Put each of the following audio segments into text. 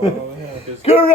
going on over here? Good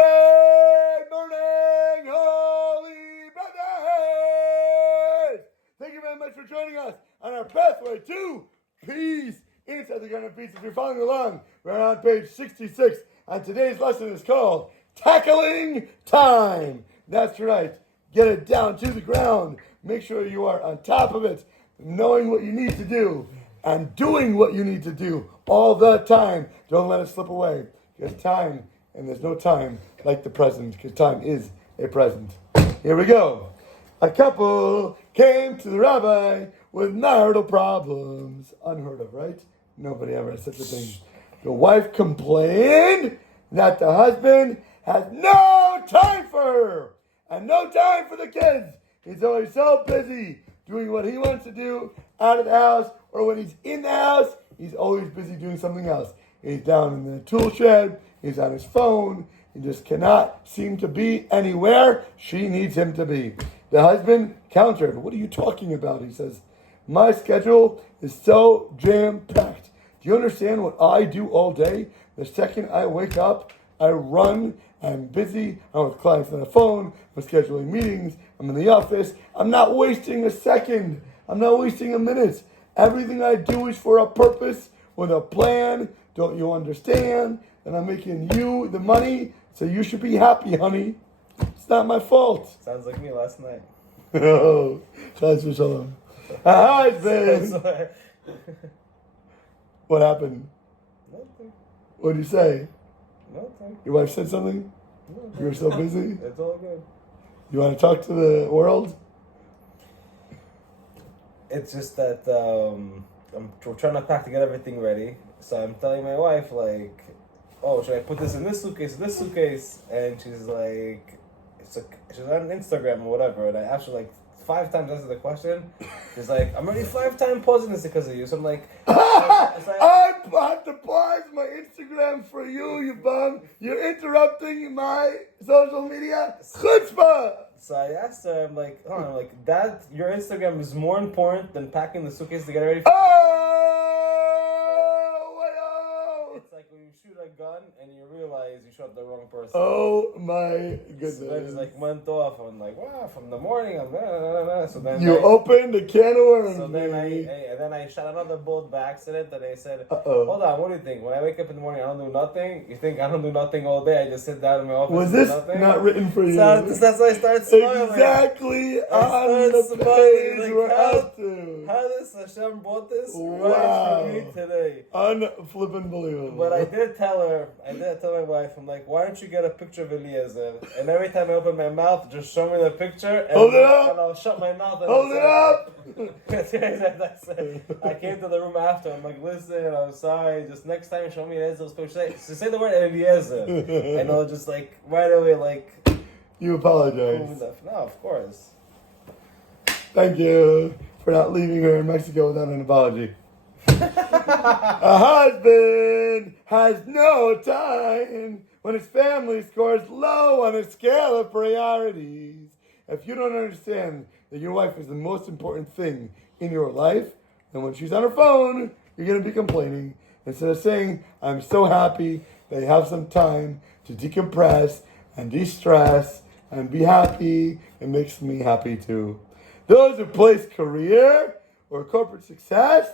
morning, holy brothers! Thank you very much for joining us on our pathway to peace. Inside the Garden of Peace, if you're following along, we're on page 66, and today's lesson is called Tackling Time. That's right. Get it down to the ground. Make sure you are on top of it, knowing what you need to do, and doing what you need to do all the time. Don't let it slip away. There's time, and there's no time like the present, because time is a present. Here we go. A couple came to the rabbi with marital problems. Unheard of, right? Nobody ever has such a thing. The wife complained that the husband has no time for her and no time for the kids. He's always so busy doing what he wants to do out of the house, or when he's in the house, he's always busy doing something else. He's down in the tool shed, he's on his phone, he just cannot seem to be anywhere she needs him to be. The husband countered, "What are you talking about?" He says, "My schedule is so jam-packed. Do you understand what I do all day? The second I wake up, I run, I'm busy, I'm with clients on the phone, I'm scheduling meetings, I'm in the office. I'm not wasting a second. I'm not wasting a minute. Everything I do is for a purpose, with a plan. Don't you understand? And I'm making you the money, so you should be happy, honey. It's not my fault." Sounds like me last night. Oh, Rabbi Shalom. A husband. What happened? Nothing. What did you say? Nothing. Your wife said something? Nothing. You were so busy? It's all good. You want to talk to the world? It's just that we're trying to pack to get everything ready. So I'm telling my wife, like, "Oh, should I put this in this suitcase, And she's like, she's on Instagram or whatever. And I asked her, like, 5 times answer the question. She's like, "I'm already 5 times pausing this because of you." So I'm like, I have to pause my Instagram for you, you bum. You're interrupting my social media. Chutzpah! So I asked her, I'm like, that, your Instagram is more important than packing the suitcase to get ready for It's like when you shoot a gun and you realize you shot the wrong person. Oh my goodness. So then it's like went off. I'm like, wow, from the morning, I'm So then you opened a can of worms. So then I shot another bullet by accident, and I said, Uh-oh. "Hold on, what do you think? When I wake up in the morning, I don't do nothing. You think I don't do nothing all day? I just sit down in my office Was and do this nothing?" not written for you? So that's why I started smiling. Exactly I on the started smiling, page like, we're how- out to. How does Hashem bought this Wow. right for me today? Unflippin' believable. But I did tell my wife, I'm like, "Why don't you get a picture of Eliezer? And every time I open my mouth, just show me the picture, and, Hold it up. and I'll shut my mouth. And Hold it up! That's it. I came to the room after. I'm like, "Listen, I'm sorry. Just next time, show me Eliezer's picture. Say the word Eliezer, and I'll just like right away like." You apologize. No, of course. Thank you for not leaving her in Mexico without an apology. A husband has no time when his family scores low on a scale of priorities. If you don't understand that your wife is the most important thing in your life, then when she's on her phone, you're going to be complaining. Instead of saying, "I'm so happy that you have some time to decompress and de-stress and be happy, it makes me happy too." Those who place career or corporate success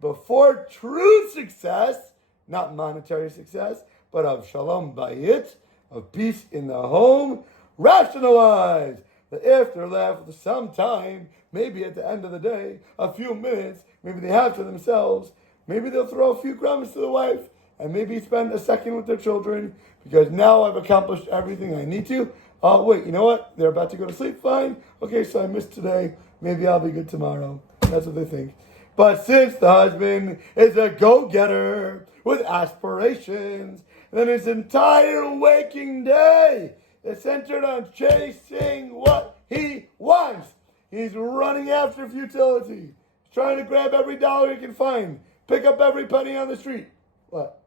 before true success, not monetary success, but of shalom bayit, of peace in the home, rationalize that if they're left with some time, maybe at the end of the day, a few minutes, maybe they have to themselves, maybe they'll throw a few crumbs to the wife, and maybe spend a second with their children, because now I've accomplished everything I need to. Wait, you know what? They're about to go to sleep, fine. Okay, so I missed today. Maybe I'll be good tomorrow. That's what they think. But since the husband is a go-getter with aspirations, then his entire waking day is centered on chasing what he wants. He's running after futility. He's trying to grab every dollar he can find. Pick up every penny on the street. What?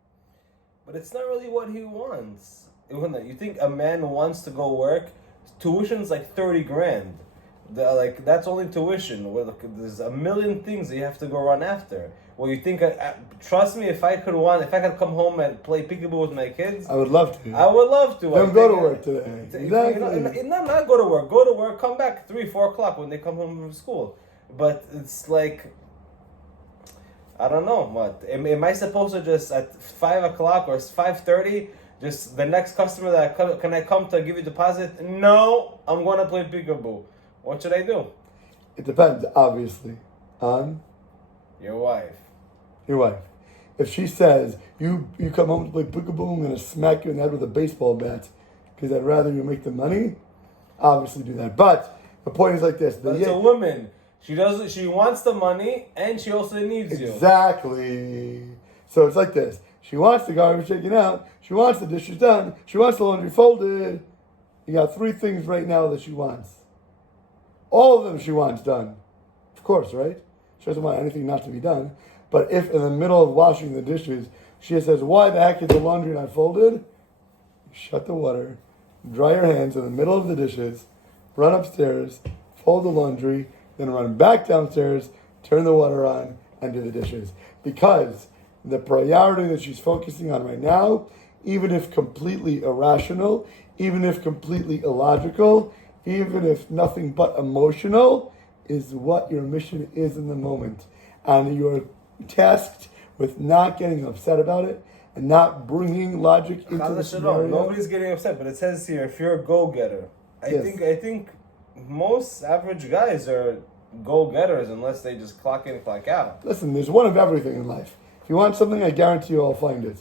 But it's not really what he wants. You think a man wants to go work? Tuition's like 30 grand. That's only tuition. There's a million things that you have to go run after. Well, you think? Trust me, if I could come home and play peekaboo with my kids, I would love to. I would love to. Don't go to work today. Exactly. Not go to work. Go to work. Come back 3-4 o'clock when they come home from school. But it's like, I don't know what. Am I supposed to just at 5 o'clock or 5:30? Just the next customer can I come to give you deposit? No, I'm going to play peekaboo. What should I do? It depends, obviously, on your wife. Your wife. If she says, you come home to play peekaboo, I'm going to smack you in the head with a baseball bat because I'd rather you make the money, obviously do that. But the point is like this. But it's a woman. She wants the money and she also needs you. Exactly. So it's like this. She wants the garbage taken out. She wants the dishes done. She wants the laundry folded. You got 3 things right now that she wants. All of them she wants done. Of course, right? She doesn't want anything not to be done. But if in the middle of washing the dishes, she says, why the heck is the laundry not folded? Shut the water, dry your hands in the middle of the dishes, run upstairs, fold the laundry, then run back downstairs, turn the water on, and do the dishes. Because the priority that she's focusing on right now, even if completely irrational, even if completely illogical, even if nothing but emotional, is what your mission is in the moment. And you're tasked with not getting upset about it and not bringing logic into the scenario. Nobody's getting upset, but it says here, if you're a go-getter, I think most average guys are go-getters unless they just clock in, clock out. Listen, there's one of everything in life. If you want something, I guarantee you I'll find it.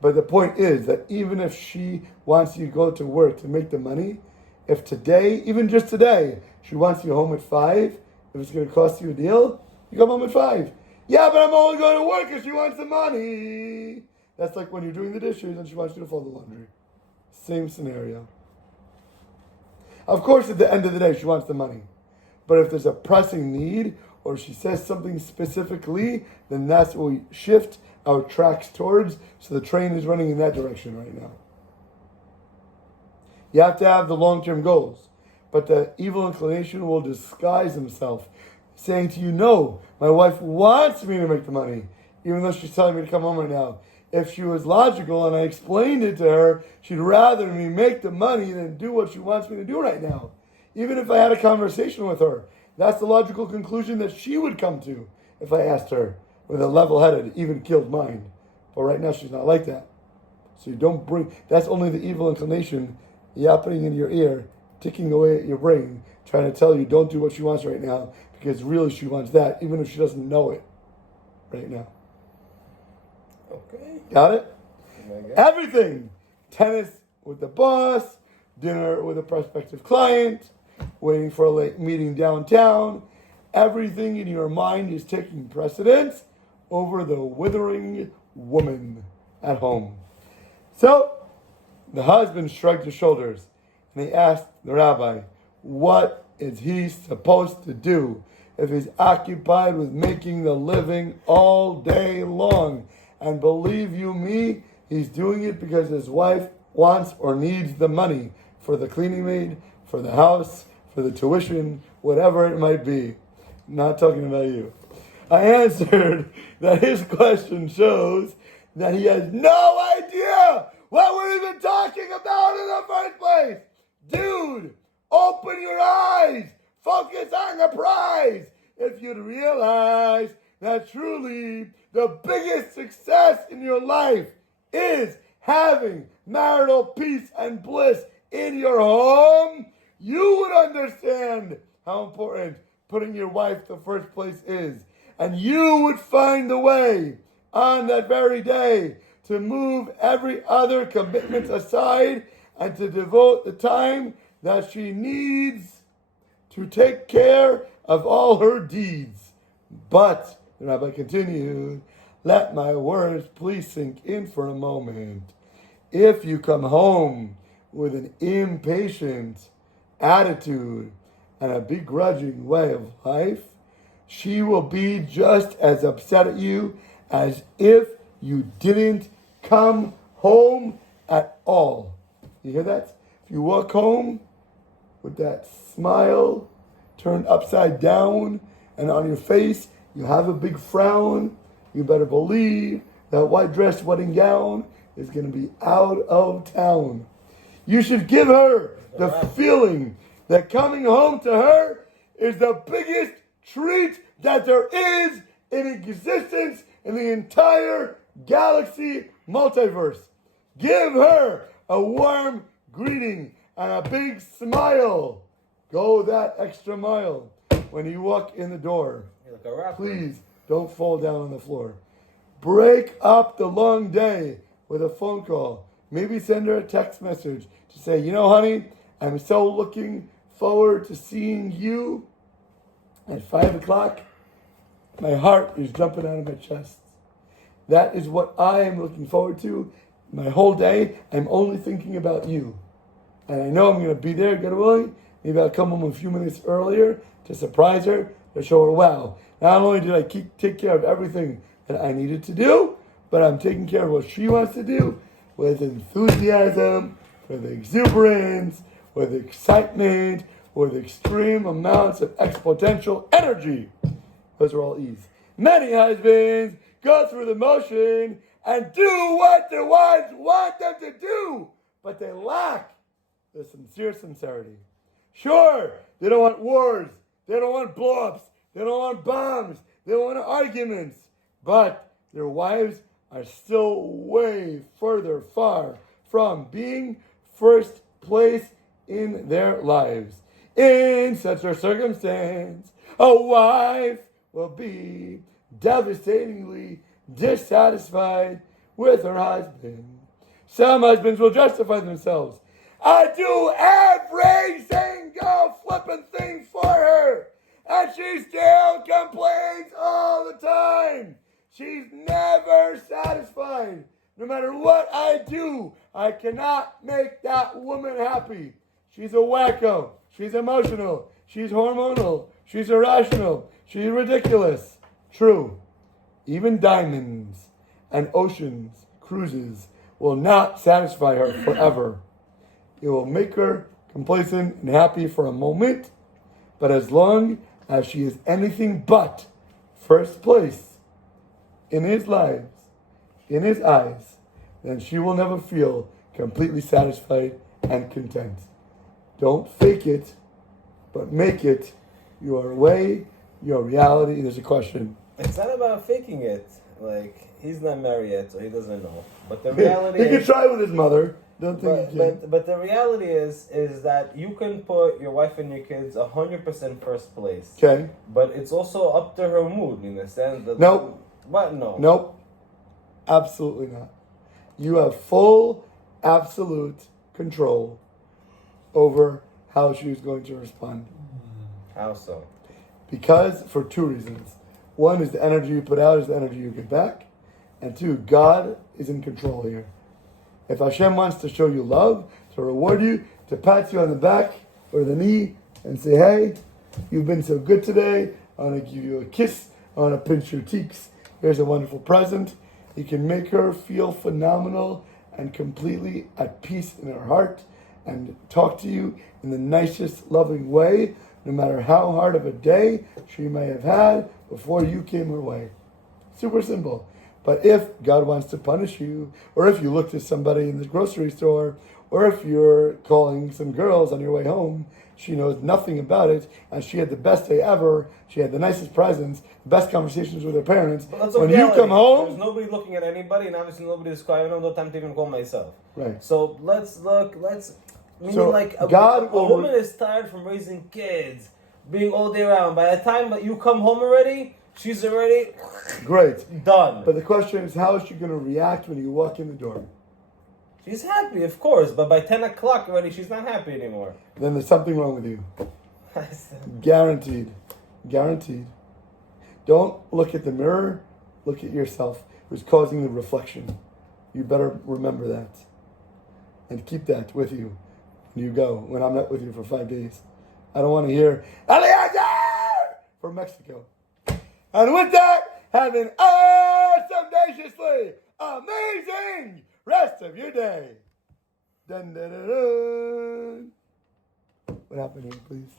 But the point is that even if she wants you to go to work to make the money, if today, even just today, she wants you home at 5, if it's going to cost you a deal, you come home at 5. Yeah, but I'm only going to work if she wants the money. That's like when you're doing the dishes and she wants you to fold the laundry. Same scenario. Of course, at the end of the day, she wants the money. But if there's a pressing need, or she says something specifically, then that's what we shift our tracks towards, so the train is running in that direction right now. You have to have the long-term goals, but the evil inclination will disguise himself, saying to you, no, my wife wants me to make the money, even though she's telling me to come home right now. If she was logical and I explained it to her, she'd rather me make the money than do what she wants me to do right now. Even if I had a conversation with her, that's the logical conclusion that she would come to if I asked her with a level-headed, even-keeled mind. But right now she's not like that. So you don't bring, that's only the evil inclination yapping in your ear, ticking away at your brain, trying to tell you don't do what she wants right now, because really she wants that, even if she doesn't know it right now. Okay. Got it? Everything. Tennis with the boss, dinner with a prospective client, waiting for a late meeting downtown. Everything in your mind is taking precedence over the withering woman at home. So, the husband shrugged his shoulders and he asked the rabbi, what is he supposed to do if he's occupied with making the living all day long? And believe you me, he's doing it because his wife wants or needs the money for the cleaning maid, for the house, for the tuition, whatever it might be. Not talking about you. I answered that his question shows that he has no idea what we're even talking about in the first place. Dude, open your eyes. Focus on the prize. If you'd realize that truly the biggest success in your life is having marital peace and bliss in your home, you would understand how important putting your wife the first place is. And you would find the way on that very day to move every other commitment aside and to devote the time that she needs to take care of all her deeds. But, the rabbi continued, let my words please sink in for a moment. If you come home with an impatient attitude and a begrudging way of life, she will be just as upset at you as if you didn't come home at all. You hear that? If you walk home with that smile turned upside down and on your face you have a big frown, you better believe that white dress, wedding gown is going to be out of town. You should give her the feeling that coming home to her is the biggest treat that there is in existence in the entire galaxy multiverse. Give her a warm greeting and a big smile. Go that extra mile when you walk in the door. Like a rapper. Please don't fall down on the floor. Break up the long day with a phone call. Maybe send her a text message to say, you know, honey, I'm so looking forward to seeing you at 5 o'clock. My heart is jumping out of my chest. That is what I am looking forward to. My whole day, I'm only thinking about you. And I know I'm going to be there, God willing. Maybe I'll come home a few minutes earlier to surprise her, to show her, wow, not only did I take care of everything that I needed to do, but I'm taking care of what she wants to do with enthusiasm, with exuberance, with excitement, with extreme amounts of exponential energy. Those are all E's. Many husbands go through the motion and do what their wives want them to do, but they lack the sincere sincerity. Sure, they don't want wars, they don't want blow-ups, they don't want bombs, they don't want arguments, but their wives are still way far from being first place in their lives. In such a circumstance, a wife will be devastatingly dissatisfied with her husband. Some husbands will justify themselves. I do every single flippin' thing for her, and she still complains all the time. She's never satisfied. No matter what I do, I cannot make that woman happy. She's a wacko. She's emotional. She's hormonal. She's irrational. She's ridiculous. True. Even diamonds and oceans cruises will not satisfy her forever. It will make her complacent and happy for a moment, but as long as she is anything but first place in his lives, in his eyes, then she will never feel completely satisfied and content. Don't fake it, but make it your way, your reality. There's a question. It's not about faking it. Like, he's not married yet, so he doesn't know. But the reality he can try with his mother. Don't think he can. But the reality is that you can put your wife and your kids 100% first place. Okay. But it's also up to her mood, you understand? Nope. What? No. Nope. Absolutely not. You have full, absolute control over how she's going to respond. How so? Because for two reasons. One is the energy you put out is the energy you get back. And two, God is in control here. If Hashem wants to show you love, to reward you, to pat you on the back or the knee and say, hey, you've been so good today. I want to give you a kiss. I want to pinch your cheeks. Here's a wonderful present. You can make her feel phenomenal and completely at peace in her heart and talk to you in the nicest, loving way, no matter how hard of a day she may have had before you came her way. Super simple. But if God wants to punish you, or if you looked at somebody in the grocery store, or if you're calling some girls on your way home, she knows nothing about it, and she had the best day ever, she had the nicest presents, the best conversations with her parents. When you come home... There's nobody looking at anybody, and obviously nobody's crying. I don't have no time to even call myself. Right. So let's... Meaning So like a woman is tired from raising kids, being all day around. By the time that you come home already, she's already... Great. Done. But the question is, how is she going to react when you walk in the door? She's happy, of course, but by 10 o'clock already, she's not happy anymore. Then there's something wrong with you. Guaranteed. Guaranteed. Don't look at the mirror. Look at yourself, who's causing the reflection. You better remember that. And keep that with you when you go, when I'm not with you for 5 days. I don't want to hear, Eliezer! From Mexico. And with that, have an audaciously amazing rest of your day. Dun, dun, dun, dun. What happened here, please?